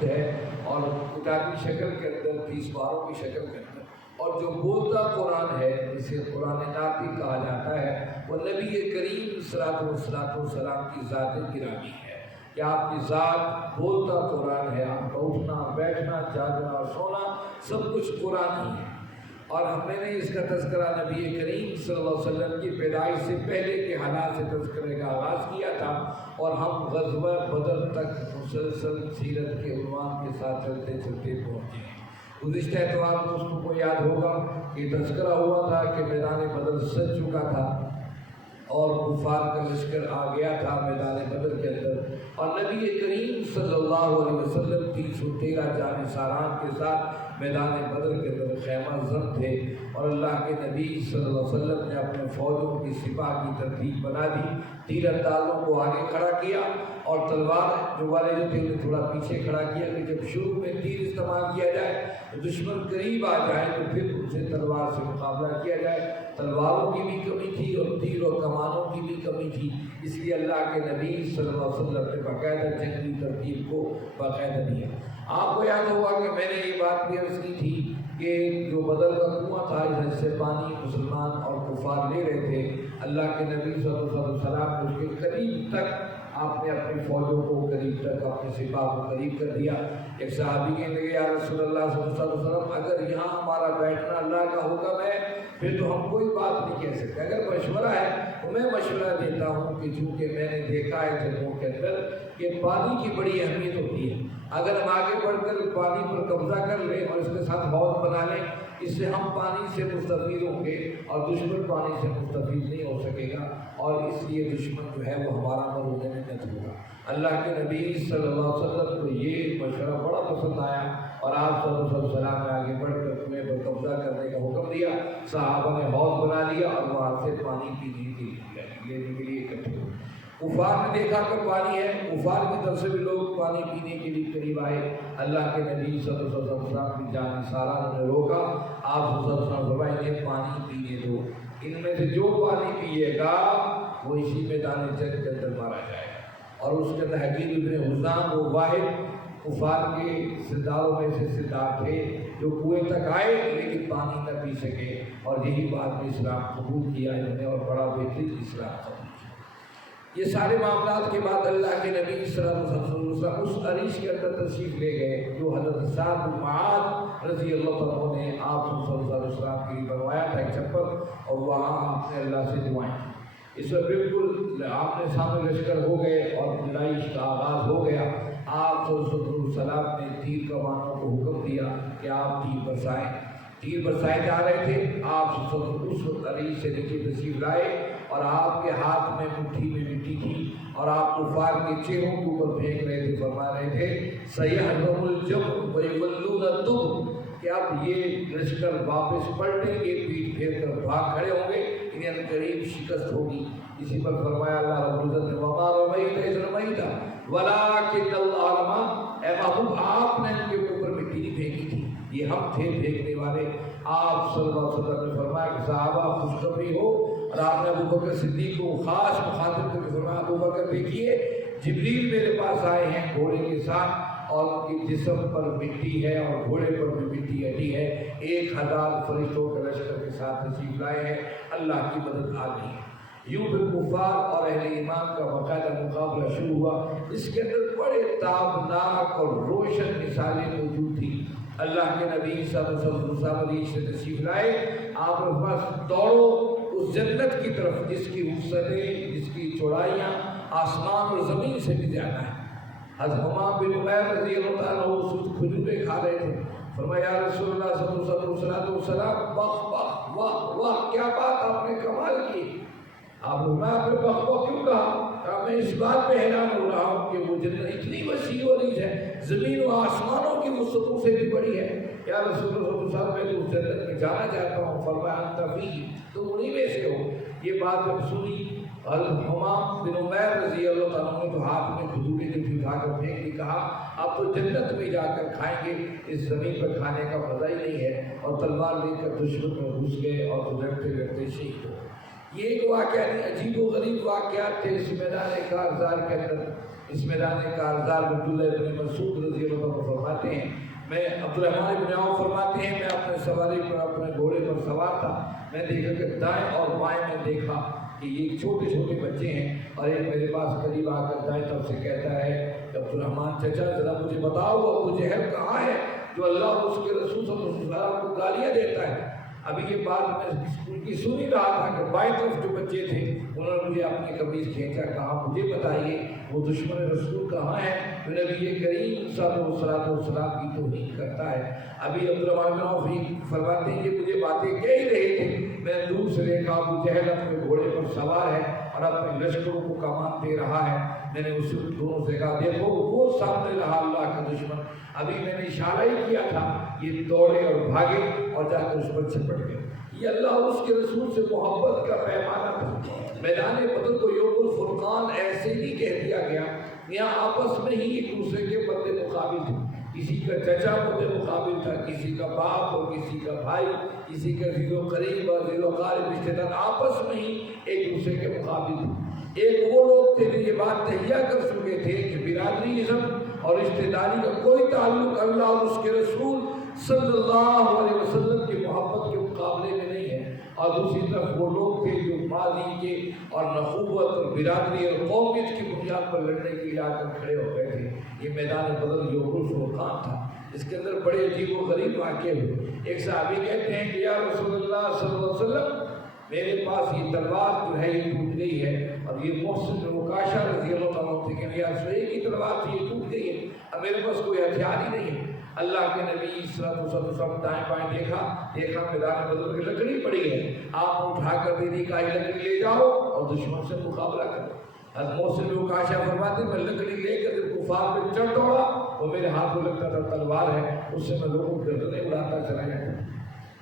موجود ہے، اور کتابی شکل کے اندر 30 پاروں کی شکل کے اندر، اور جو بولتا قرآن ہے جسے قرآن ناطق کہا جاتا ہے، وہ نبی کریم صلی اللہ علیہ وسلم کی ذات گرامی ہے کہ آپ کی ذات بولتا قرآن ہے، آپ کا اٹھنا بیٹھنا جاگنا سونا سب کچھ قرآن ہی ہے۔ اور ہم نے اس کا تذکرہ نبی کریم صلی اللہ علیہ وسلم کی پیدائش سے پہلے کے حالات سے تذکرے کا آغاز کیا تھا، اور ہم غزوہ بدر تک مسلسل سیرت کے عنوان کے ساتھ چلتے چلتے پہنچے۔ گزشتہ اتوار دوستوں کو یاد ہوگا کہ تذکرہ ہوا تھا کہ میدان بدر سج چکا تھا اور کفار کا لشکر آ گیا تھا میدان بدر کے اندر، اور نبی کریم صلی اللہ علیہ وسلم 313 جانصاران کے ساتھ میدان بدر کے اندر خیمہ زن تھے، اور اللہ کے نبی صلی اللہ علیہ وسلم نے اپنے فوجوں کی سپاہ کی ترتیب بنا دی، تیر اندازوں کو آگے کھڑا کیا، اور تلوار والے جو تھے انہیں تھوڑا پیچھے کھڑا کیا کہ جب شروع میں تیر استعمال کیا جائے تو دشمن قریب آ جائے تو پھر ان سے تلوار سے مقابلہ کیا جائے۔ تلواروں کی بھی کمی تھی اور تیر و کمانوں کی بھی کمی تھی، اس لیے اللہ کے نبی صلی اللہ علیہ وسلم نے باقاعدہ جنگی ترتیب کو باقاعدہ دیا۔ آپ کو یاد ہوگا کہ میں نے یہ بات بھی عرض کی تھی کہ جو بدر کا کنواں تھا اس سے پانی مسلمان اور کفار لے رہے تھے، اللہ کے نبی صلی اللہ علیہ وسلم نے اس کے قریب تک آپ نے اپنی فوجوں کو قریب تک اپنے سپاہ کو قریب کر دیا۔ ایک صحابی کہنے لگے یا رسول اللہ صلی اللہ علیہ وسلم اگر یہاں ہمارا بیٹھنا اللہ کا حکم ہے پھر تو ہم کوئی بات نہیں کہہ سکتے، اگر مشورہ ہے تو میں مشورہ دیتا ہوں کہ چونکہ میں نے دیکھا ہے جنگوں کے اندر کہ پانی کی بڑی اہمیت ہوتی ہے، اگر ہم آگے بڑھ کر پانی پر قبضہ کر لیں اور اس کے ساتھ حوض بنا لیں، اس سے ہم پانی سے مستفید ہوں گے اور دشمن پانی سے مستفید نہیں ہو سکے گا، اور اس لیے دشمن جو ہے وہ ہمارا مرہون منت ہوگا۔ اللہ کے نبی صلی اللہ علیہ وسلم کو یہ مشورہ بڑا پسند آیا، اور آپ صلی اللہ علیہ وسلم نے آگے بڑھ کر کنویں پر قبضہ کرنے کا حکم دیا، صحابہ نے حوض بنا لیا اور وہاں سے پانی پینے کے لیے اکٹھے ہوئے۔ کفار نے دیکھا کہ پانی ہے، کفار کی طرف سے بھی لوگ پانی پینے کے لیے قریب آئے، اللہ کے نبی صلی اللہ علیہ وسلم کی جانصاران نے روکا، آپ صلی اللہ علیہ وسلم انہیں پانی پینے دو، ان میں سے جو پانی پیے گا وہ اسی میدان جنگ کے اندر مارا جائے گا۔ اور اس کے اندر حکیم ابن حزام وہ واحد کفار کے سرداروں میں سے سردار تھے جو کنویں تک آئے لیکن پانی نہ پی سکے، اور یہی بات میں اسلام قبول کیا انہوں نے، اور بڑا بہترین اسلام قبول کیا۔ یہ سارے معاملات کے بعد اللہ کے نبی صلی اللہ علیہ وسلم اس عریش کے اندر تشریف لے گئے جو حضرت سعد بن معاذ رضی اللہ عنہ نے آپ صلی اللہ علیہ وسلم کے لیے بنوایا تھا ایک چھپر، اور وہاں آپ نے اللہ سے دعائیں کی۔ اس میں بالکل آپ نے سامنے لشکر ہو گئے اور لڑائی کا آغاز ہو گیا۔ آپ صلی اللہ علیہ وسلم نے تیر کمانوں کو حکم دیا کہ آپ تیر برسائیں، تیر برسائے جا رہے تھے، آپ صلی اللہ علیہ وسلم اس عریش سے نیچے تشریف لائے، اور آپ کے ہاتھ میں مٹھی میں مٹی تھی، اور آپ کفار کے چہروں کے اوپر پھینک رہے تھے، فرما رہے تھے سَيَحْزَمُ الْجَمْعُ وَيُوَلُّونَ الدُّبُرَ، کہ اب یہ لشکر واپس پلٹیں گے، پیٹ پھیر کر بھاگ کھڑے ہوں گے، انہیں قریب شکست ہوگی۔ اسی پر فرمایا اللہ رب العزت نے وَمَا رَمَيْتَ إِذْ رَمَيْتَ وَلَٰكِنَّ اللَّهَ رَمَىٰ، اے محبوب آپ نے ان کے اوپر مٹی نہیں پھینکی تھی، یہ ہم تھے پھینکنے والے۔ آپ صلی اللہ علیہ وسلم نے فرمایا کہ صحابہ خوشخبری ہو، اور آپ نے ابوبکر صدیق کو خاص مخاطب کر کے فرمایا ابوبکر دیکھیے جبریل میرے پاس آئے ہیں گھوڑے کے ساتھ، اور ان کے جسم پر مٹی ہے اور گھوڑے پر بھی مٹی اٹی ہے، 1000 فرشتوں کے لشکر کے ساتھ تشریف لائے ہیں، اللہ کی مدد آ گئی ہے۔ یوں پھر کفار اور اہل ایمان کا باقاعدہ مقابلہ شروع ہوا، اس کے اندر بڑے تابناک اور روشن مثالیں موجود تھیں۔ اللہ کے نبی صلی اللہ علیہ وسلم سے تشریف لائے، آپ کے پاس دوڑو اس جنت کی طرف جس کی وسعتیں، جس کی چوڑائیاں آسمان اور زمین سے بھی زیادہ ہیں۔ حضرت حمام بن عمیر رضی اللہ تعالیٰ عنہ کھجوریں کھا رہے تھے، فرمایا یا رسول اللہ صلی اللہ علیہ وسلم بخ بخ واہ واہ، کیا بات آپ نے کمال کی۔ آپ نے میں آپ نے بخ بخ کیوں کہا؟ میں اس بات پہ حیران ہو رہا ہوں کہ وہ جنت اتنی وسیع و عریض ہے، زمین و آسمانوں کی وسعتوں سے بھی بڑی ہے۔ یا رسول اللہ صلی اللہ علیہ وسلم میں تو اس جنت میں جانا چاہتا ہوں، فرمایا انت فیہ، تم انہی میں سے ہو۔ یہ بات جب سنی حضرت حمام بن عمیر رضی اللہ عنہ نے تو ہاتھ میں کھجوریں جو اٹھا کر پھینک دی، کہا اب تو جنت میں جا کر کھائیں گے، اس زمین پر کھانے کا مزہ ہی نہیں ہے، اور تلوار لے کر دشمن میں گھس گئے اور لڑتے لڑتے شہید ہو۔ یہ ایک واقعہ نہیں، عجیب و غریب واقعات تھے اس میدان کارزار کے اندر۔ اس میدان کارزار عبداللہ ابن مسعود رضی اللہ عنہ فرماتے ہیں میں عبدالرحمن ابن عوف فرماتے ہیں میں اپنے سواری پر اپنے گھوڑے پر سوار تھا، میں دیکھا کہ دائیں اور بائیں میں دیکھا کہ یہ چھوٹے چھوٹے بچے ہیں، اور ایک میرے پاس قریب آ کر دائیں طرف سے کہتا ہے کہ عبدالرحمن چچا ذرا مجھے بتاؤ ابو جہل کہاں ہے جو اللہ اور اس کے رسول صلی اللہ علیہ وسلم کو گالیاں دیتا ہے؟ ابھی یہ بات میں ان کی سن ہی رہا تھا کہ بائیں طرف جو بچے تھے انہوں نے مجھے اپنی قمیض کھینچا، کہا مجھے بتائیے وہ دشمن رسول کہاں ہے جو نبی کریم صلی اللہ علیہ وسلم کی توہین کرتا ہے؟ ابھی عبدالرحمن بن عوف فرماتے ہیں یہ مجھے باتیں کہہ ہی رہے تھے، میں دور سے دیکھا ابو جہل اپنے گھوڑے پر سوار ہے اور اپنے لشکروں کو کمان دے رہا ہے، میں نے اس دونوں سے کہا دیکھو وہ سامنے رہا اللہ کا دشمن، ابھی میں نے اشارہ ہی کیا تھا، یہ دوڑے اور بھاگے اور جا کر اس پر چھپٹ گئے۔ یہ اللہ اور اس کے رسول سے محبت کا پیمانہ تھا۔ میدان بدر کو یوم الفرقان ایسے ہی کہہ دیا گیا، یہاں آپس میں ہی ایک دوسرے کے مد مقابل تھے، کسی کا چچا مد مقابل تھا، کسی کا باپ اور کسی کا بھائی، کسی کا زیرو قریب اور زیرو قارب رشتے دار آپس میں ہی ایک دوسرے کے مقابل تھے۔ ایک وہ لوگ تھے جو یہ بات تہیا کر چکے تھے کہ برادری ازم اور رشتے داری کا کوئی تعلق اللہ اور اس کے رسول صلی اللہ علیہ وسلم کی محبت کے مقابلے میں نہیں ہے، اور دوسری طرف وہ لوگ تھے جو ماضی کے اور نخوت اور برادری اور قومیت کی بنیاد پر لڑنے کے لیے آ کر کھڑے ہو گئے تھے۔ یہ میدان بدر یوم الفرقان تھا، اس کے اندر بڑے عجیب و غریب واقعے ہوئے۔ ایک صحابی کہتے ہیں کہ یا رسول اللہ صلی اللہ علیہ وسلم میرے پاس یہ تلوار جو ہے یہ ٹوٹ گئی ہے، اور یہ محسن بن عکاشہ رضی اللہ عنہ سے کہ یا سوئی کی تلوار تھی یہ ٹوٹ گئی ہے، اب میرے پاس کوئی ہتھیار ہی نہیں ہے۔ اللہ کے نبی صلی اللہ علیہ وسلم دائیں بائیں دیکھا میدان بدر کی لکڑی پڑی ہے، آپ اٹھا کر دیدی کا یہ لکڑی لے جاؤ اور دشمن سے مقابلہ کرو۔ حضرت محسن بن عکاشہ فرماتے میں لکڑی لے کر جب کفار پہ چڑھ دوڑا وہ میرے ہاتھ میں لگتا تھا تلوار ہے، اس سے میں لوگوں کو گردنیں اڑاتا چلا جاتا۔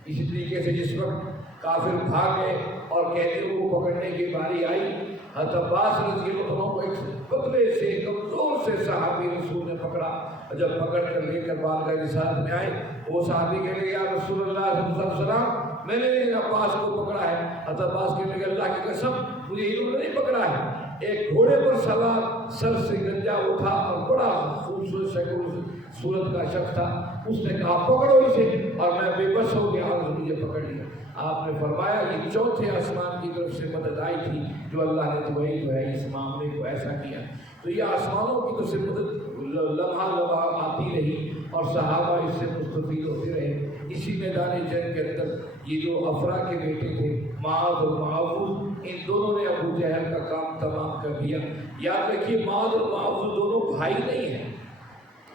اسی طریقے سے جس وقت کافر بھاگ گئے اور قیدیوں کو پکڑنے کی باری آئی، حضرت عباس رضی اللہ عنہ کو ایک پتلے سے کمزور سے صحابی رسول نے پکڑا، اور جب پکڑ کر لے کر بارگاہ رسالت میں آئے وہ صحابی کہنے لگے یا رسول اللہ صلی اللہ علیہ وسلم میں نے عباس کو پکڑا ہے۔ حضرت عباس کہنے لگے اللہ کی قسم مجھے انہوں نے نہیں پکڑا ہے۔ ایک گھوڑے پر سوار سر سے گنجا اٹھا اور بڑا خوبصورت شکل صورت کا شخص تھا، اس نے کہا پکڑو اسے، اور میں بے بس ہو گیا اور مجھے پکڑ لیا۔ آپ نے فرمایا یہ چوتھے آسمان کی طرف سے مدد آئی تھی جو اللہ نے تمہیں جو ہے اس معاملے کو ایسا کیا۔ تو یہ آسمانوں کی طرف سے مدد لمحہ لمحہ آتی رہی اور صحابہ اس سے مستفید ہوتے رہے۔ اسی میدان جنگ کے اندر یہ جو افرا کے بیٹے تھے معاذ اور معاوض، ان دونوں نے ابو جہل کا کام تمام کر دیا۔ یاد رکھیے معاذ اور معاوض دونوں بھائی نہیں ہیں،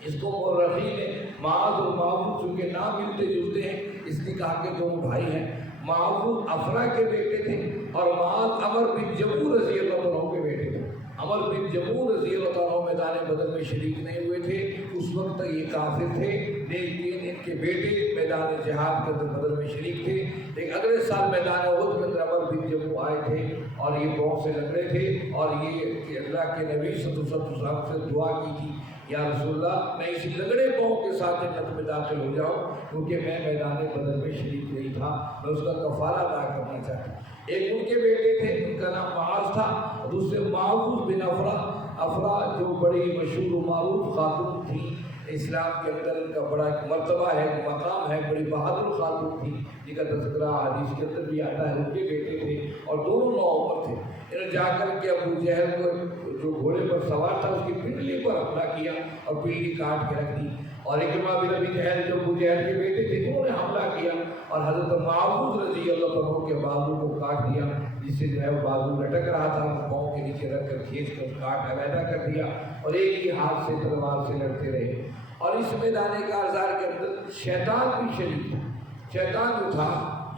اس کو مورخین نے معاذ اور معاوض چونکہ نام ملتے جلتے ہیں اس لیے کہا کہ دونوں بھائی ہیں۔ معاوض افرا کے بیٹے تھے اور معاذ عمر بن جموع رضی اللہ عنہ کے بیٹے تھے۔ عمر بن جموع رضی اللہ عنہ میدان بدر میں شریک نہیں ہوئے تھے، اس وقت تک یہ کافر تھے، لیکن ان کے بیٹے میدان جہاد کے اندر بدر میں شریک تھے۔ لیکن اگلے سال میدان احد کے اندر عمر بن جموع آئے تھے اور یہ بہت سے لگ رہے تھے، اور یہ کہ اللہ کے نبی صلی اللہ علیہ وسلم سے دعا کی تھی یا رسول اللہ میں اسی لگڑے پاؤں کے ساتھ جنت میں داخل ہو جاؤں کیونکہ میں میدان بدر میں شریک نہیں تھا، میں اس کا کفارہ ادا کرنا چاہتا ہوں۔ ایک ان کے بیٹے تھے ان کا نام معاذ تھا، اور دوسرے معاوض بن افرا جو بڑی مشہور و معروف خاتون تھی اسلام کے اندر، ان کا بڑا ایک مرتبہ ہے، ایک مقام ہے، بڑی بہادر خاتون تھی جن کا تذکرہ حدیث کے اندر بھی آتا ہے۔ ان کے بیٹے تھے اور دونوں نوعمر تھے۔ انہوں نے جا کر کے ابو جہل کو جو گھوڑے پر سوار تھا اس کی پنڈلی پر حملہ کیا اور پنڈلی کاٹ کے رکھ دی، اور اکرمہ بن ابی جہل جو ابو جہل کے بیٹے تھے انہوں نے حملہ کیا اور حضرت معاوض رضی اللہ عنہ کے بازو کو کاٹ دیا، جس سے جو ہے وہ بازو لٹک رہا تھا، پاؤں کے نیچے رکھ کر کھینچ کر کاٹ علیحدہ کر دیا، اور ایک ہی ہاتھ سے تلوار سے لڑتے رہے۔ اور اس میدان کارزار کے اندر شیطان بھی شریک تھا۔ شیطان جو تھا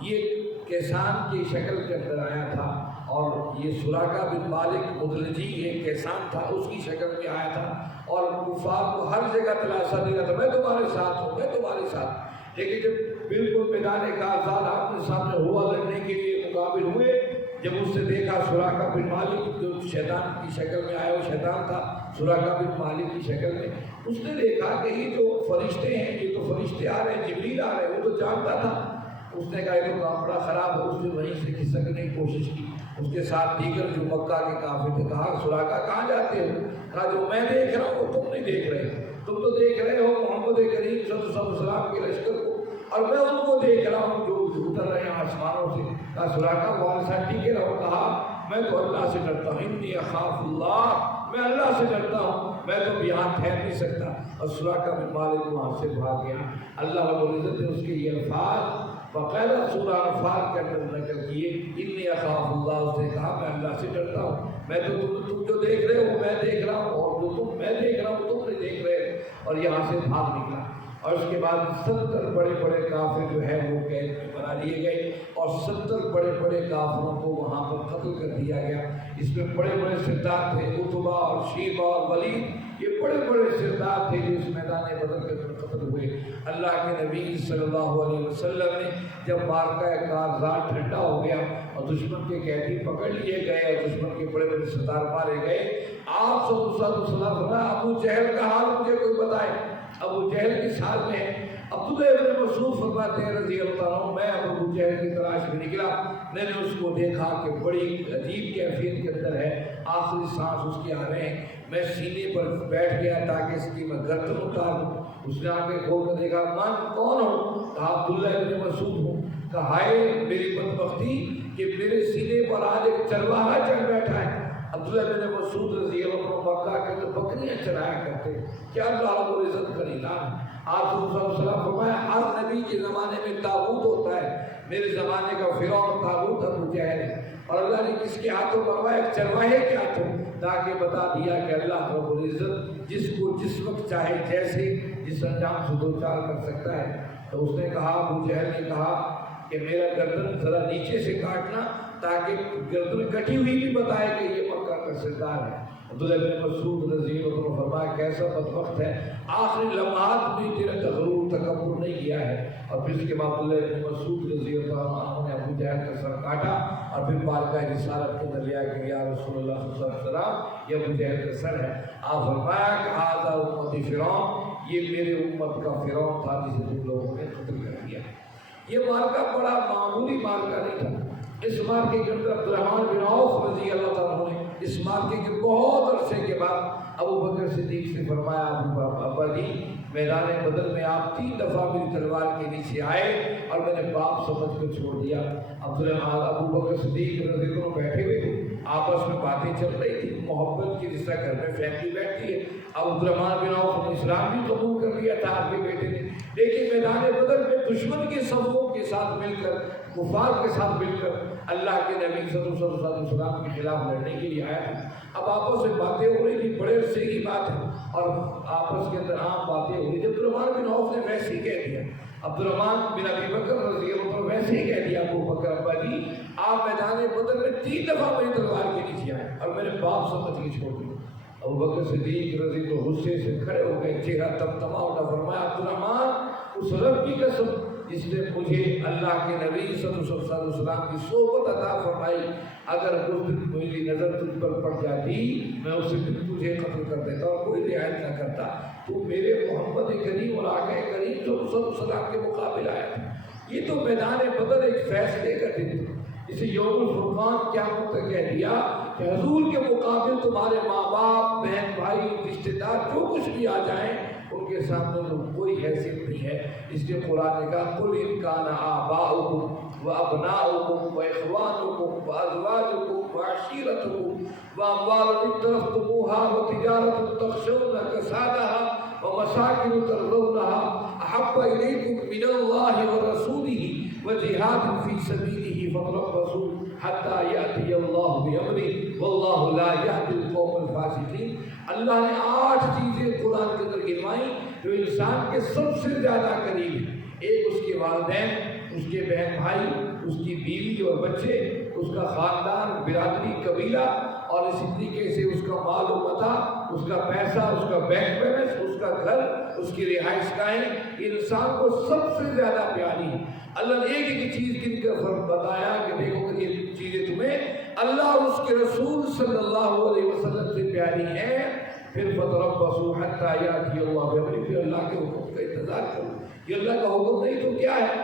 یہ کسان کی شکل کے اندر آیا تھا، اور یہ سراقہ بن مالک مدلجی ایک کسان تھا، اس کی شکل میں آیا تھا، اور کفار کو ہر جگہ دلاسا دے رہا تھا میں تمہارے ساتھ ہوں، میں تمہارے ساتھ۔ لیکن جب بالکل میدان کارزار آمنے سامنے ہوا لڑنے کے لیے مقابل ہوئے، جب اس سے دیکھا سراقہ بن مالک جو شیطان کی شکل میں آیا، وہ شیطان تھا سراقہ بن مالک کی شکل میں، اس نے دیکھا کہ یہ جو فرشتے ہیں، یہ تو فرشتے آ رہے ہیں، جبریل آ رہے ہیں، وہ تو جانتا تھا اس نے کہا یہ تو کام بڑا خراب ہے، اس نے وہیں سے کھسکنے کی کوشش کی۔ اس کے ساتھ دیگر جو مکہ کے کافر تھے کہا سراقہ کہاں جاتے ہو؟ کہا جو میں دیکھ رہا ہوں وہ تم نہیں دیکھ رہے، تم تو دیکھ رہے ہو محمد کریم صلی اللہ علیہ وسلم کے لشکر کو، اور میں ان کو دیکھ رہا ہوں جو اتر رہے ہیں آسمانوں سے۔ کہا سراقہ وہ ساتھ ٹھیک رہو، کہا میں تو اللہ سے ڈرتا ہوں، انی اخاف اللہ، میں اللہ سے ڈرتا ہوں، میں تو یہاں ٹھہر نہیں سکتا۔ اور سراقہ بن مالک وہاں سے بھاگ گیا۔ اللہ رب العزت نے اس کے یہ الفاظ باقاعدہ سورہ انفال کے اندر نقل کیے، انی اخاف اللہ، اس نے کہا میں اللہ سے ڈرتا ہوں، میں تو تم جو دیکھ رہے ہو میں دیکھ رہا ہوں، اور جو تم میں دیکھ رہا ہوں تم نہیں دیکھ رہے، اور یہاں سے بھاگ نکلا۔ اور اس کے بعد 70 بڑے بڑے کافر جو ہے وہ قید میں بنا لیے گئے، اور 70 بڑے بڑے کافروں کو وہاں پر قتل کر دیا گیا۔ اس میں بڑے بڑے سردار تھے، عتبہ اور شیبہ اور ولید، یہ بڑے بڑے سردار تھے جو اس میدان بدر کے اندر قتل ہوئے۔ اللہ کے نبی صلی اللہ علیہ وسلم نے جب مارکہ کارزار ٹھنڈا ہو گیا اور دشمن کے قیدی پکڑ لیے گئے اور دشمن کے بڑے بڑے سردار مارے گئے، آپ صلی اللہ علیہ وسلم نے ابو جہل کا حال مجھے کوئی بتائے۔ ابو جہل کی ساتھ میں عبداللہ ابن مسعود فرماتے ہیں رضی اللہ عنہ، میں ابو جہل کی تلاش میں نکلا، میں نے اس کو دیکھا کہ بڑی عجیب کیفیت کے اندر ہے، آخری سانس اس کے آ رہے ہیں، میں سینے پر بیٹھ گیا تاکہ اس کی میں گردن اتار دوں۔ اس نے آگے کھول کر دیکھا، من کون ہوں؟ کہا عبداللہ ابن مسعود ہوں۔ کہا ہائے میری بدبختی کہ میرے سینے پر آج ایک چرواہا چڑھ بیٹھا ہے۔ عبداللہ بن مسعود رضی اللہ عنہ مکہ کے اندر بکریاں چرایا کرتے، کیا اللہ رب العزت کا اعلان۔ آپ صلی اللہ علیہ وسلم فرمایا ہر نبی کے زمانے میں تابوت ہوتا ہے، میرے زمانے کا فرعون تابوت ابو جہل ہے، اور اللہ نے کس کے ہاتھوں فرمایا ایک چرواہے کے ہاتھوں، تاکہ بتا دیا کہ اللہ رب العزت جس کو جس وقت چاہے جیسے جس انجام سے دو چار کر سکتا ہے۔ تو اس نے کہا، ابو جہل نے کہا کہ میرا گردن ذرا نیچے سے کاٹنا تاکہ گردن کٹی ہوئی بھی بتائے کہ یہ مکہ کا سردار ہے۔ عبداللہ بن مسعود رضی اللہ عنہ فرمایا کیسا بدبخت ہے، آخری لمحات میں تیرا تغرور تکبر نہیں کیا ہے۔ اور پھر اس کے بعد عبداللہ بن مسعود رضی اللہ عنہ نے ابو جہل کا سر کاٹا اور پھر بارگاہ رسالت کے اندر لیا کہ یا رسول اللہ صلی اللہ علیہ وسلم یہ ابو جہل کا سر ہے۔ آپ فرمایا کہ ھذا امتی فرعون، یہ میرے امت کا فرعون تھا جسے تم لوگوں نے قتل کر دیا۔ یہ مارکہ بڑا معمولی مارکہ نہیں تھا، اس مارکے کے اندر عبدالرحمن بن عوف رضی اللہ عنہ نے اس مارکے کے بہت عرصے کے بعد ابو بکر صدیق سے فرمایا، ابا جی میدان بدر میں آپ 3 دفعہ میری تلوار کے نیچے آئے اور میں نے باپ سمجھ کر چھوڑ دیا۔ ابو بکر صدیق رضی اللہ عنہ بیٹھے ہوئے تھے، آپس میں باتیں چل رہی تھی، محبت کی جس طرح گھر میں فیملی بیٹھتی ہے۔ اب عبدالرحمن بن عوف نے اسلام بھی قبول کر لیا تھا، آپ کے بیٹے نے، لیکن میدان بدر میں دشمن کے صفوں کے ساتھ مل کر، کفار کے ساتھ مل کر اللہ کے نبی صلی اللہ علیہ وسلم کے خلاف لڑنے کے لیے آیا تھا۔ اب آپس میں باتیں ہو رہی تھی، بڑے عرصے کی بات ہے، اور آپس کے اندر عام باتیں ہو رہی تھی۔ عبدالرحمن بن عوف نے ویسے ہی کہہ دیا، عبدالرحمن بن ابی بکر رضی اللہ عنہ ویسے ہی کہہ دیا، ابو بکر ابا جی آپ میدان بدر میں 3 دفعہ میری تلوار کے نیچے آئے اور میں نے باپ سمجھ کے چھوڑ دیا۔ ابو بکر صدیق رضی اللہ عنہ غصے سے کھڑے ہو گئے، چہرہ تمتما اٹھا، فرمایا عبدالرحمن اس رب کی قسم جس نے مجھے اللہ کے نبی صلی اللہ علیہ وسلم کی صحبت عطا فرمائی، اگر اس دن میری نظر تجھ پر پڑ جاتی میں اسے دن تجھے قتل کر دیتا اور کوئی رعایت نہ کرتا۔ تو میرے محمد کریم اور آقا کریم صلی اللہ علیہ وسلم کے مقابل آیا تھا۔ یہ تو میدان بدر ایک فیصلے کا دن تھا، اسے یوم الفرقان قیامت تک کہہ دیا کہ حضور کے مقابل تمہارے ماں باپ، بہن بھائی، رشتے دار جو کچھ بھی آ جائیں ان کے سامنے تو کوئی حیثیت نہیں ہے۔ اس لیے قرآن نے کہا قُلْ إِنْ كَانَ آبَاؤُكُمْ وَأَبْنَاؤُكُمْ وَإِخْوَانُكُمْ وَأَزْوَاجُكُمْ وَعَشِيرَتُكُمْ وَأَمْوَالٌ اقْتَرَفْتُمُوهَا وَتِجَارَةٌ تَخْشَوْنَ كَسَادَهَا وَمَسَاكِنُ تَرْضَوْنَهَا أَحَبَّ إِلَيْكُم مِّنَ اللَّهِ وَرَسُولِهِ وَجِهَادٍ فِي سَبِيلِهِ فَتَرَبَّصُوا حَتَّىٰ يَأْتِيَ اللَّهُ بِأَمْرِهِ وَاللَّهُ لَا يَهْدِي الْقَوْمَ الْفَاسِقِينَ۔ اللہ نے 8 چیزیں قرآن کے اندر گنوائیں جو انسان کے سب سے زیادہ قریب ہیں۔ ایک اس کے والدین، اس کے بہن بھائی، اس کی بیوی اور بچے، اس کا خاندان، برادری، قبیلہ، اور اسی طریقے سے اس کا مال و متاع، اس کا پیسہ، اس کا بینک بیلنس، اس کا گھر، اس کی رہائش گاہیں، انسان کو سب سے زیادہ پیاری ہے۔ اللہ نے ایک ایک چیز گن کر بتایا کہ دیکھو کہ یہ چیزیں تمہیں اللہ اور اس کے رسول صلی اللہ علیہ وسلم سے پیاری ہیں، پھر فتربصوا حتی یأتی اللہ بأمرہ، پھر اللہ کے حکم کا انتظار کرو۔ یہ اللہ کا حکم نہیں تو کیا ہے؟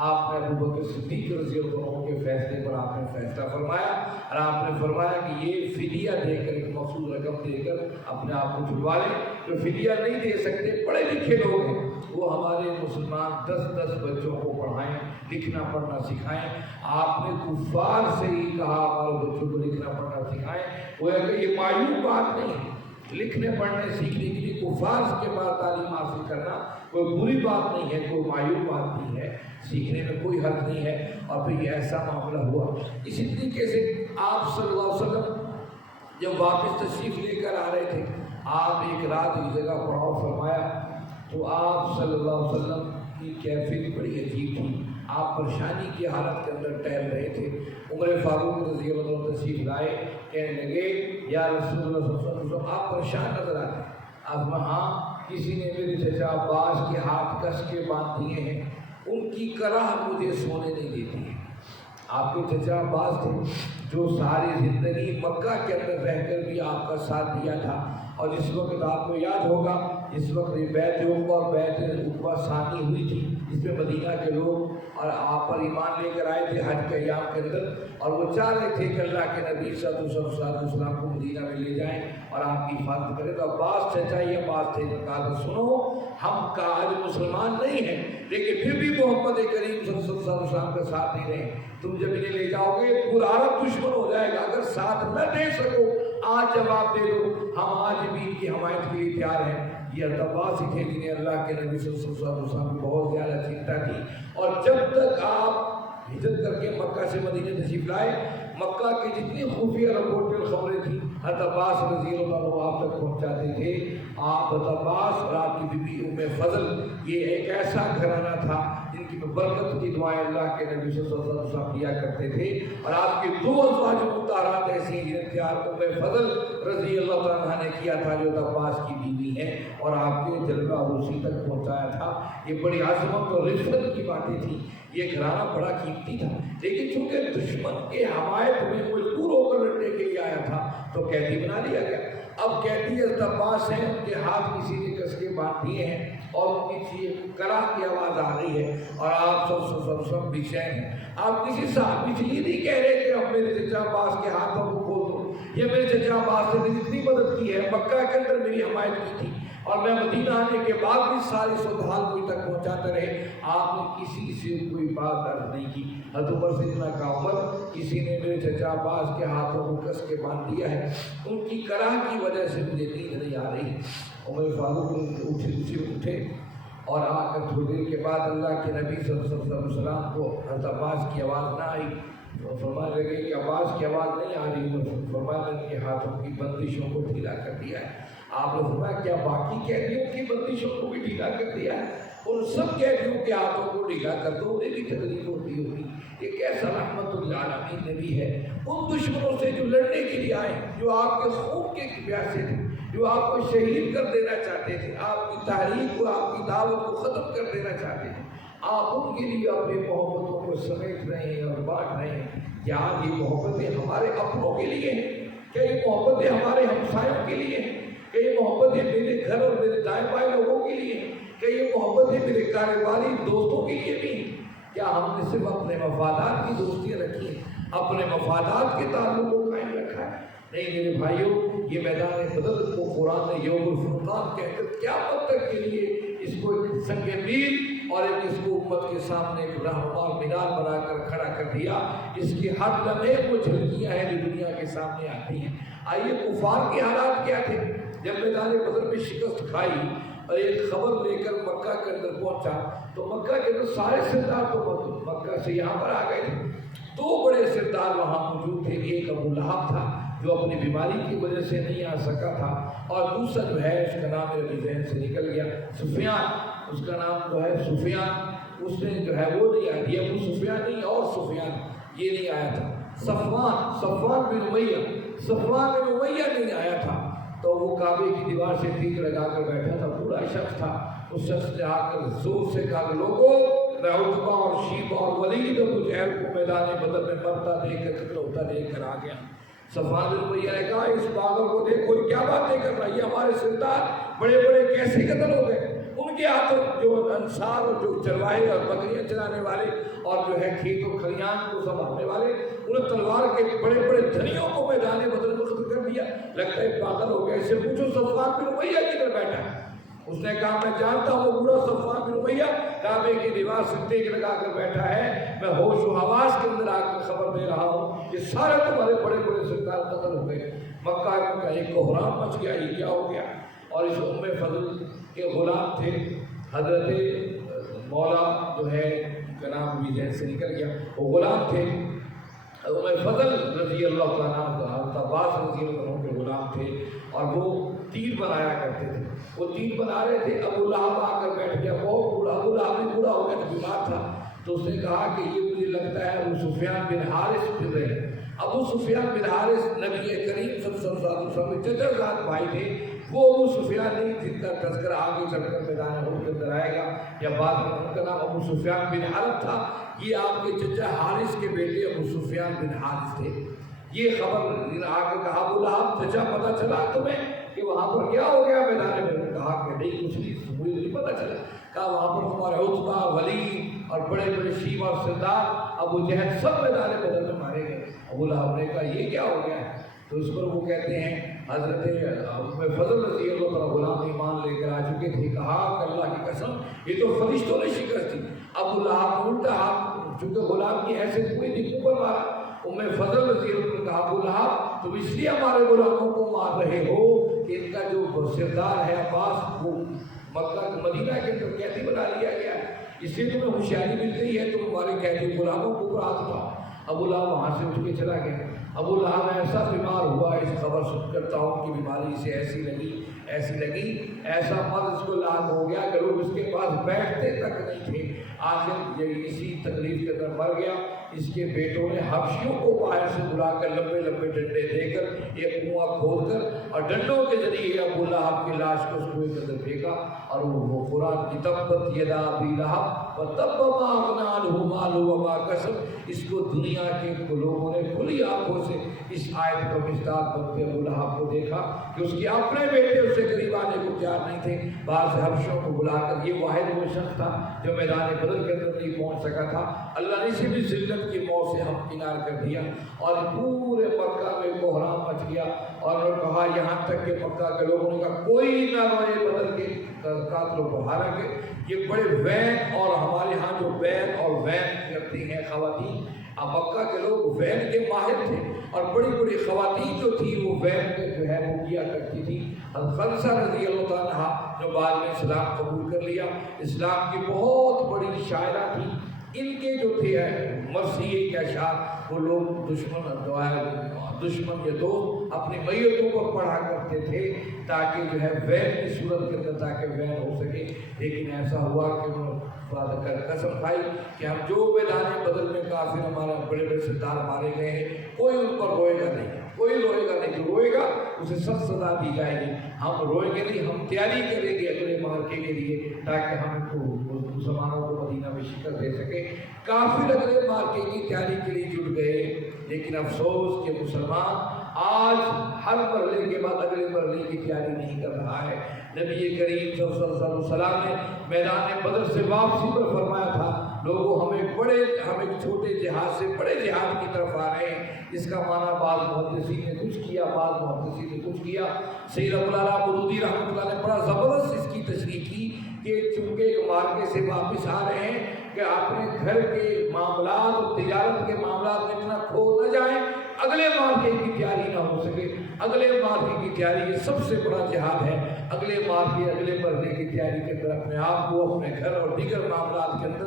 آپ نے ابو بکر صدیق رضی اللہ عنہ کے فیصلے پر آپ نے فیصلہ فرمایا اور آپ نے فرمایا کہ یہ فدیہ دے کر ایک مخصوص رقم دے کر اپنے آپ کو چھڑوا لیں. جو فدیہ نہیں دے سکتے پڑھے لکھے لوگ ہیں وہ ہمارے مسلمان 10 بچوں کو پڑھائیں, لکھنا پڑھنا سکھائیں. آپ نے کفار سے ہی کہا ہمارے بچوں کو لکھنا پڑھنا سکھائیں. وہ ہے کہ یہ معیوب بات نہیں ہے, لکھنے پڑھنے سیکھنے کے لیے کفار کے بعد تعلیم حاصل کرنا کوئی بری بات نہیں ہے, کوئی معیوب بات نہیں ہے, سیکھنے میں کوئی حرج نہیں ہے. اور پھر یہ ایسا معاملہ ہوا. اسی طریقے سے آپ صلی اللہ علیہ وسلم جب واپس تشریف لے کر آ رہے تھے, آپ ایک رات ایک جگہ پڑاؤ فرمایا تو آپ صلی اللہ علیہ وسلم کی کیفیت بڑی عجیب تھی. آپ پریشانی کی حالت کے اندر ٹہل رہے تھے. عمر فاروق رضی اللہ عنہ تشریف لائے, کہنے لگے یا رسول اللہ صلی اللہ علیہ وسلم آپ پریشان نظر آتے. آپ ہاں کسی نے میرے چچا عباس کے ہاتھ کس کے باندھ دیے ہیں, ان کی کراہ مجھے سونے نہیں دیتی ہے. آپ کے چچا عباس تھے جو ساری زندگی مکہ کے اندر رہ کر بھی آپ کا ساتھ دیا تھا. اور جس وقت آپ کو یاد ہوگا اس وقت بیت عقبہ اور بیت عقبہ ثانی ہوئی تھی, اس میں مدینہ کے لوگ اور آپ پر ایمان لے کر آئے تھے حج کے ایام کے اندر, اور وہ چاہ رہے تھے کہ اللہ کے نبی صلی اللہ علیہ وسلم کو مدینہ میں لے جائیں اور آپ کی حفاظت کریں. تو عباس چچا یہ بات تھے, کہا کہ سنو ہم کا آج مسلمان نہیں ہیں لیکن پھر بھی محمد کریم صلی اللہ علیہ وسلم کا ساتھ نہیں رہے. تم جب انہیں لے جاؤ گے پورا عرب دشمن ہو جائے گا. اگر ساتھ نہ دے سکو آج جواب دے دو, ہم آج بھی ان کی حمایت کے لیے تیار ہیں. یہ عباس ہی تھے جنہیں اللہ کے نبی صلی اللہ علیہ وسلم کی بہت زیادہ چنتا تھی. اور جب تک آپ ہجرت کر کے مکہ سے مدینہ تشریف لائے, مکہ کی جتنی خفیہ رپورٹیں خبریں تھیں حضرت عباس رضی اللہ عنہ آپ تک پہنچاتے تھے. آپ حضرت عباس اور آپ کی بیوی ام فضل یہ ایک ایسا گھرانہ تھا جن کی برکت کی دعائیں اللہ کے نبی صلی اللہ علیہ وسلم کیا کرتے تھے. اور آپ کی دو ازواج مطہرات ایسی ہیں جنہیں تیار ام فضل رضی اللہ عنہ نے کیا تھا جو عباس کی بیوی ہیں, اور آپ کے جلوہ عروسی تک پہنچایا تھا. یہ بڑی عظمت اور رفت کی باتیں تھیں. یہ گھرانہ بڑا قیمتی تھا, لیکن چونکہ دشمن کے حمایت میں مجبور ہو کر لڑنے کے لیے آیا تھا تو قیدی بنا لیا گیا. اب قیدی عباس ہیں, ان کے ہاتھ کسی نے کس کے باندھ دیے ہیں اور ان کی کراہ کی آواز آ رہی ہے اور آپ سب بے چین ہیں. آپ کسی صحابی سے یہ نہیں کہہ رہے کہ اب میرے چچا عباس کے ہاتھوں کو کھول دو, یہ میرے چچا عباس نے جتنی مدد کی ہے مکہ کے اندر میری حمایت کی تھی اور میں مدینہ آنے کے بعد بھی ساری صورتحال مجھ تک پہنچاتے رہے. آپ نے کسی سے کوئی بات عرض نہیں کی. حضرت عمر سے اتنا کہا عمر کسی نے میرے چچا عباس کے ہاتھوں کو کس کے باندھ دیا ہے, ان کی کراہ کی وجہ سے مجھے نیند نہیں آ رہی. عمر فاروق اٹھے اور آ کر تھوڑی دیر کے بعد اللہ کے نبی صلی اللہ علیہ وسلم کو حضرت عباس کی آواز نہ آئی. فرمانے لگے کہ عباس کی آواز نہیں آ رہی. فرمانے لگے کہ ہاتھوں کی بندشوں کو ڈھیلا کر دیا ہے. آپ نے فرمایا کیا باقی قیدیوں کی بندشوں کو بھی ڈھیلا کر دیا ہے؟ ان سب قیدیوں کے ہاتھوں کو ڈھیلا کر دو, انہیں بھی تکلیف ہوتی ہوگی. یہ کیسا رحمت للعالمین نبی ہے. ان دشمنوں سے جو لڑنے کے لیے آئے, جو آپ کے خون کے پیاسے تھے, جو آپ کو شہید کر دینا چاہتے تھے, آپ کی تحریک کو آپ کی دعوت کو ختم کر دینا چاہتے تھے, آپ ان کے لیے اپنی محبتوں کو سمیٹ رہے ہیں اور بانٹ رہے ہیں. کیا یہ محبتیں ہمارے اپنوں کے لیے ہیں؟ کیا یہ محبتیں ہمارے ہمسایوں کے لیے ہیں؟ کہ یہ محبتیں میرے گھر اور میرے دائیں بائیں لوگوں کے لیے ہیں؟ کہ یہ محبتیں میرے کاروباری دوستوں کے لیے بھی ہیں؟ کیا ہم نے صرف اپنے مفادات کی دوستیاں رکھی ہیں, اپنے مفادات کے تعلق کو قائم رکھا ہے؟ نہیں میرے بھائیوں, یہ میدان بدر کو قرآن نے یوم الفرقان کہہ کر قیامت تک کے لیے اس کو ایک سنگ میل اور ایک اس کو امت کے سامنے ایک رہنما مینار بنا کر کھڑا کر دیا. اس کی ہر لمحے وہ جھلکیاں ہیں جو دنیا کے سامنے آتی ہیں. آئیے کفار کے حالات کیا تھے جب میدان بدر میں شکست کھائی اور ایک خبر لے کر مکہ کے اندر پہنچا تو مکہ کے اندر سارے سردار تو مکہ سے یہاں پر آ گئے تھے. دو بڑے سردار وہاں موجود تھے. ایک ابو لہب تھا جو اپنی بیماری کی وجہ سے نہیں آ سکا تھا, اور دوسرا جو ہے اس کا نام میرے ذہن سے نکل گیا, سفیان. اس کا نام جو ہے سفیان, اس نے جو ہے وہ نہیں آیا. یہ ابو سفیان نہیں اور سفیان یہ نہیں آیا تھا. صفوان بن امیہ نہیں آیا تھا. تو وہ کعبے کی دیوار سے ٹیک لگا کر بیٹھا تھا, پورا شخص تھا. اس شخص نے آ کر زور سے کہا کہ لوگوں, میں عتبہ اور شیبہ اور ولید اور جہل کو میدان بدر میں مرتا دیکھ کر قتل ہوتا دیکھ کر آ گیا. صفوان بن امیہ نے کہا اس پاگل کو دیکھو, کیا باتیں کر رہا ہے, یہ ہمارے سردار بڑے بڑے کیسے قتل ہو گئے, ان کے ہاتھوں جو انصار اور جو چرواہے اور بکریاں چلانے والے اور جو ہے کھیت و کھلیان کو سنبھالنے والے انہیں تلوار کے بڑے بڑے دھنیوں کو میدان بدر میں ختم کر دیا. لگتا ہے پاگل ہو گیا. اس سے پوچھو صفوان بن امیہ کدھر بیٹھا ہے؟ اس نے کہا میں جانتا ہوں وہ برا صفوان بن امیہ کعبے کی دیوار سے ٹیک لگا کر بیٹھا ہے. میں ہوش و حواس کے اندر آ کر خبر دے رہا ہوں یہ سارے تمہارے بڑے بڑے سردار قتل ہو گئے. مکہ کا ایک کوہرام مچ گیا. یہ کیا ہو گیا؟ اور اس ام فضل کے غلام تھے حضرت مولا جو ہے کا نام بھی ذہن سے نکل گیا. وہ غلام تھے ام فضل رضی اللہ تعالیٰ عنہ، عباس رضی اللہ عنہ کے غلام تھے اور وہ تیر بنایا کرتے تھے. وہ تیر بنا رہے تھے. ابو لہب آ کر بیٹھ گیا. بہت بوڑھا. ابو لہب بھی بوڑھا ہو گیا تھا، بیمار تھا. تو اس نے کہا کہ یہ مجھے لگتا ہے ابو سفیان بن حارث پھر رہے ہیں. ابو سفیان بن حارث نبی کریم صلی اللہ علیہ وسلم کے چچا زاد بھائی تھے. وہ ابو سفیان نہیں جن کا تذکرہ آگے چل کر میدان احد کے اندر آئے گا یا بعد میں. ان کا نام ابو سفیان بن حرب تھا. یہ آپ کے چچا حارث کے بیٹے ابو سفیان بن حارث تھے. یہ خبر آ کے کہا ابو لہب چچا پتہ چلا تمہیں کہ وہاں پر کیا ہو گیا میدان میں؟ کہا کہ نہیں کچھ نہیں، مجھے نہیں پتہ چلا. کہا وہاں پر ہمارے عتبہ ولید اور بڑے بڑے شیبہ اور سردار ابو جہل سب میدان بدر میں مارے گئے. ابو لہب نے کہا یہ کیا ہو گیا ہے؟ تو اس پر وہ کہتے ہیں حضرت فضل رضی اللہ تعالیٰ غلام ایمان لے کر آ چکے تھے. کہا کہ اللہ کی قسم یہ تو فرشتوں نے شکست دی. ابو لہب الٹا ہاتھ چونکہ غلام کی حیثیت ہوئی تھی منہ پر مارا. ام فضل رضی اللہ نے کہا ابو لہب تم اس لیے ہمارے غلاموں کو مار رہے ہو کہ ان کا جو سردار ہے عباس وہ مکہ مدینہ کے اندر قیدی بنا لیا گیا ہے، اس لیے تمہیں ہوشیاری مل گئی ہے تم ہمارے قیدی غلاموں کو اوپر ہاتھ اٹھاؤ. ابو لہب وہاں سے اٹھ کے چلا گیا. ابو لہب ایسا بیمار ہوا. اس خبر سن کر تعاون کی بیماری اسے ایسی لگی ایسا مرض اس کو لاحق ہو گیا کہ لوگ اس کے پاس بیٹھتے تک نہیں تھے. آخر یہ اسی تکلیف کے اندر مر گیا. اس کے بیٹوں نے حبشیوں کو باہر سے بلا کر لمبے لمبے ڈنڈے دے کر ایک کنواں کھود کر اور ڈنڈوں کے ذریعے ابو لہب کی لاش کو اس کنویں کے اندر پھینکا. اور وہ قرآن کی تبت یدا ابی لہب وتب ما اغنی عنہ مالہ وما کسب، اس کو دنیا کے لوگوں نے کھلی آنکھوں سے اس آیت کا مصداق بنتے ابو لہب کو دیکھا کہ اس کے اپنے بیٹے اس سے قریب آنے کو تیار نہیں تھے. باہر سے حبشیوں کو بلا کر یہ واحد وہ شخص تھا جو میدان بدر کے اندر نہیں پہنچ سکا تھا. اللہ نے اسے بھی ذلت کی موت سے ہمکنار کر دیا اور پورے مکہ میں کوہرام مچ گیا. اور کہا یہاں تک کہ مکہ کے لوگوں نے کہا کوئی نہ روئے بدر کے قاتلوں کو. حالانکہ یہ بڑے وین اور ہمارے ہاں جو وین اور وین کرتی ہیں خواتین، مکہ کے لوگ وین کے ماہر تھے اور بڑی بڑی خواتین جو تھی وہ وین کے جو ہے وہ کیا کرتی تھی. خنسہ رضی اللہ تعالیٰ جو بعد میں اسلام قبول کر لیا، اسلام کی بہت بڑی شاعرہ تھی. ان کے جو تھے مرثیے کے اشعار وہ لوگ دشمن یا دوست اپنی میتوں کو پڑھا کرتے تھے تاکہ جو ہے وین کی صورت کے اندر تاکہ وین ہو سکے. لیکن ایسا ہوا کہ انہوں نے قسم کھائی کہ ہم جو میدان بدر میں کافر ہمارے بڑے بڑے سردار مارے گئے ہیں کوئی ان پر روئے گا نہیں، کوئی روئے گا نہیں. جو روئے گا اسے سخت سزا دی جائے گی. ہم روئیں گے نہیں، ہم تیاری کریں گے اگلے مارکے کے لیے تاکہ ہم کو مسلمانوں کو مدینہ میں شکست دے سکے. کافر اگلے مارکے کی تیاری کے لیے جٹ گئے. لیکن افسوس کہ مسلمان آج ہر مرحلے کے بعد اگلے مرحلے کی تیاری نہیں کر رہا ہے. نبی کریم صلی اللہ علیہ وسلم نے میدان بدر سے واپسی پر فرمایا تھا لوگوں ہم ایک چھوٹے جہاد سے بڑے جہاد کی طرف آ رہے ہیں. اس کا معنی بعض محدثین نے کچھ کیا، بعض محدثین نے کچھ کیا. سید ابو العلا مودودی رحمۃ اللہ نے بڑا زبردست اس کی تشریح کی کہ چونکہ ایک مارکے سے واپس آ رہے ہیں کہ اپنے گھر کے معاملات اور تجارت کے معاملات میں اتنا کھو نہ جائیں اگلے مارکے کی تیاری نہ ہو سکے. اگلے مارکے کی تیاری یہ سب سے بڑا جہاد ہے. اگلے مارکے اگلے مرحلے کی تیاری کے اندر اپنے آپ کو اپنے گھر اور دیگر معاملات کے اندر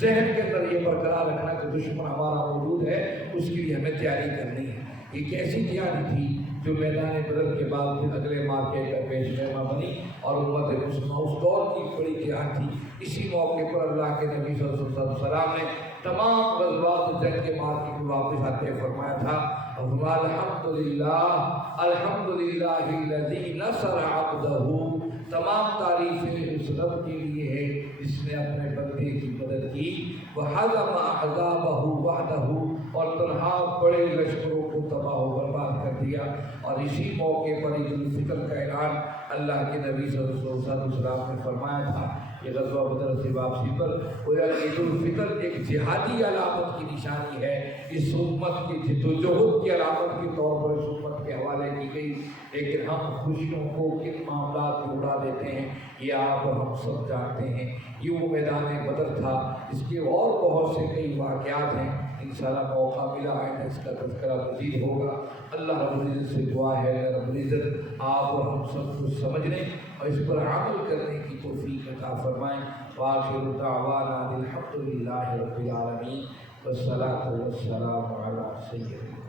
ذہن کے اندر یہ برقرار رکھنا کہ دشمن ہمارا موجود ہے، اس کے لیے ہمیں تیاری کرنی ہے. ایک ایسی تیاری تھی جو میدان بدر کے بعد پھر اگلے مارکے کا پیش نما بنی اور امت مسلمہ اس دور کی بڑی جہاد تھی. اسی موقع پر اللہ کے نبی صلی اللہ علیہ وسلم نے تمام غزوات جنگ کے مارکے کو واپس آتے فرمایا تھا الحمدللہ الذی نصر عبدہ. تمام تعریفیں اس رب کے لیے ہے جس نے اپنے بندے کی مدد کی، وَحَزَمَ أَحْزَابَهُ وَحْدَهُ، اور تنہا بڑے لشکروں کو تباہ و برباد کر دیا۔ اور اسی موقع پر عید الفطر کا اعلان اللہ کے نبی صلی اللہ علیہ وسلم نے فرمایا تھا۔ یہ غزوہ بدر سے واپسی پر گویا عید الفطر ایک جہادی علامت کی نشانی ہے، اس امت کی جدوجہد کی علامت کے طور پر اس امت کے حوالے کی گئی، لیکن ہم خوشیوں کو کن معاملات میں اڑا دیتے ہیں یہ آپ اور ہم سب جانتے ہیں۔ یہ وہ میدان بدر تھا، اس کے اور بہت سے کئی واقعات ہیں، انشاءاللہ موقع ملا ہے اس کا تذکرہ مزید ہوگا۔ اللہ رب العزت سے دعا ہے کہ رب العزت آپ اور ہم سب کو سمجھنے اور اس پر عمل کرنے کی توفیق عطا فرمائیں۔ وآخر دعوانا الحمد للہ رب العالمین، والصلاۃ والسلام علی سیدنا